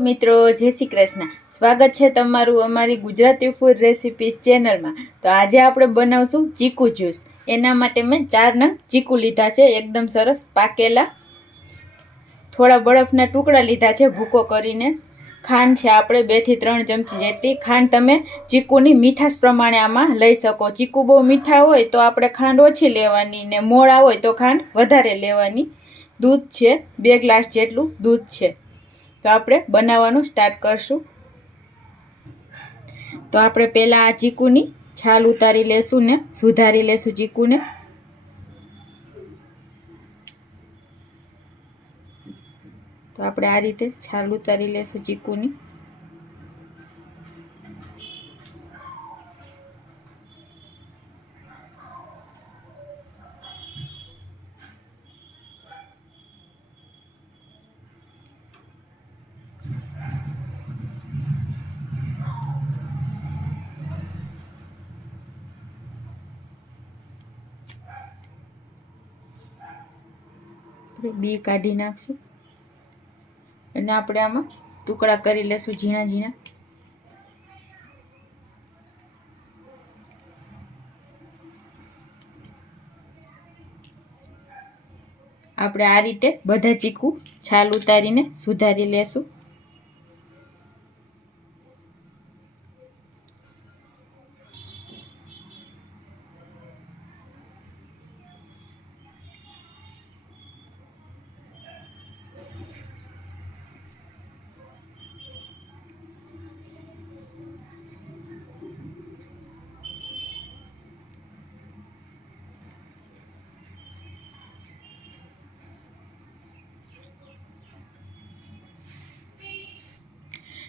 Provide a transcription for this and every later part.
મિત્રો, જય શ્રી કૃષ્ણ. સ્વાગત છે તમારું અમારી ગુજરાતી ફૂડ રેસિપીસ ચેનલમાં તો આજે આપણે બનાવશું ચીકુ જ્યુસ એના માટે મેં ચાર નંગ ચીકુ લીધા છે, એકદમ સરસ પાકેલા. થોડા બરફના ટુકડા લીધા છે, ભૂકો કરીને. ખાંડ છે આપણે બેથી ત્રણ ચમચી જેટલી. ખાંડ તમે ચીકુની મીઠાશ પ્રમાણે આમાં લઈ શકો. ચીકુ બહુ મીઠા હોય તો આપણે ખાંડ ઓછી લેવાની ને મોળા હોય તો ખાંડ વધારે લેવાની. દૂધ છે, બે ગ્લાસ જેટલું દૂધ છે. તો આપણે બનાવવાનું સ્ટાર્ટ કરશું. તો આપણે પહેલાં આ ચીકુની છાલ ઉતારી લેશું ને, સુધારી લેશું ચીકુને. તો આપણે આ રીતે છાલ ઉતારી લેશું ચીકુની. આપણે બી કાઢી નાખશું. અને આપણે આમાં ટુકડા કરી લેશું ઝીણા ઝીણા. આપણે આ રીતે બધા ચીકુ છાલ ઉતારીને સુધારી લેશું.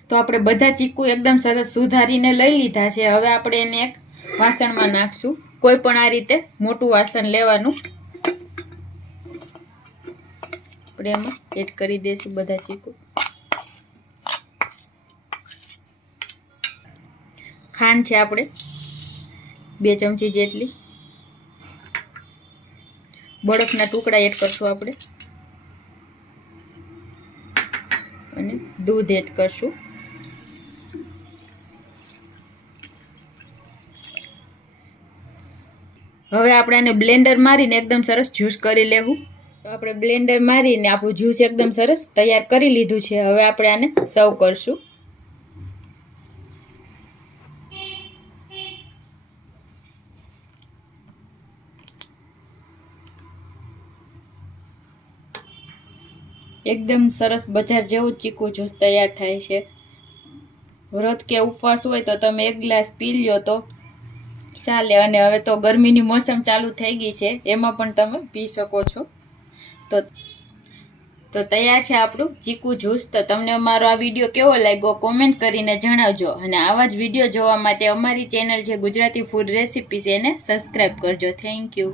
તો આપણે બધા ચીકુ એકદમ સરસ સુધારીને લઈ લીધા છે. હવે આપણે એને એક વાસણમાં નાખશું. કોઈ પણ આ રીતે મોટું વાસણ લેવાનું. આપણે એમાં એડ કરી દઈશું બધા ચીકુ. ખાંડ છે આપણે. બે ચમચી જેટલી. બળફના ટુકડા એડ કરશું આપણે. અને દૂધ એડ કરશું. હવે આપણે આને બ્લેન્ડર મારીને એકદમ સરસ જ્યુસ કરી લેવું. તો આપણે બ્લેન્ડર મારીને આપણું જ્યુસ એકદમ સરસ તૈયાર કરી લીધું છે. હવે આપણે આને સર્વ કરશું. એકદમ સરસ બજાર જેવું ચીકુ જ્યુસ તૈયાર થાય છે. વ્રત કે ઉપવાસ હોય તો તમે એક ગ્લાસ પી લ્યો તો ચાલે, અને હવે તો ગરમીની મોસમ ચાલુ થઈ ગઈ છે. એમાં પણ તમે પી શકો છો. તો તો તૈયાર છે આપણું ચીકુ જ્યુસ તો તમને અમારો આ વીડિયો કેવો લાગ્યો કોમેન્ટ કરીને જણાવજો. અને આવા જ વીડિયો જોવા માટે અમારી ચેનલ છે ગુજરાતી ફૂડ રેસિપીસ એને સબસ્ક્રાઈબ કરજો. Thank you.